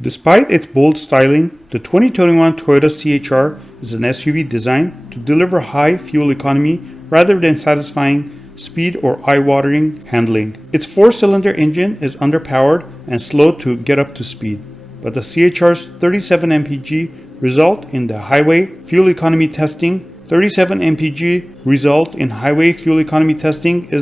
Despite its bold styling, the 2021 Toyota CHR is an SUV designed to deliver high fuel economy rather than satisfying speed or eye-watering handling. Its 4-cylinder engine is underpowered and slow to get up to speed, but the CHR's 37 mpg result in highway fuel economy testing is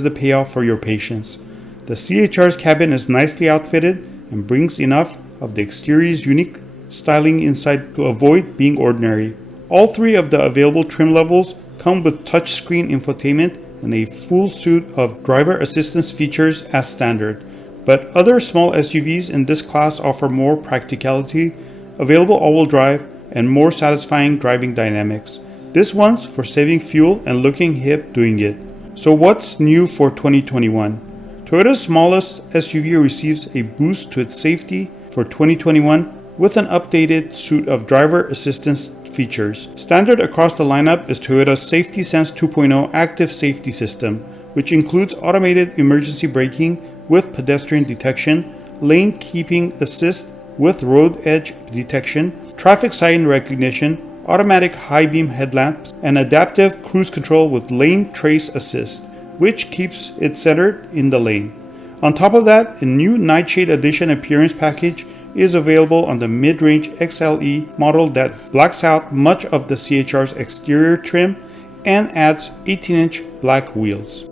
the payoff for your patience. The CHR's cabin is nicely outfitted and brings enough of the exterior's unique styling inside to avoid being ordinary. All three of the available trim levels come with touchscreen infotainment and a full suite of driver assistance features as standard, but other small SUVs in this class offer more practicality, available all-wheel drive, and more satisfying driving dynamics. This one's for saving fuel and looking hip doing it. So what's new for 2021? Toyota's smallest SUV receives a boost to its safety for 2021 with an updated suite of driver assistance features. Standard across the lineup is Toyota's Safety Sense 2.0 active safety system, which includes automated emergency braking with pedestrian detection, lane keeping assist with road edge detection, traffic siren recognition, automatic high beam headlamps, and adaptive cruise control with lane trace assist, which keeps it centered in the lane. On top of that, a new Nightshade Edition appearance package is available on the mid-range XLE model that blacks out much of the CHR's exterior trim and adds 18-inch black wheels.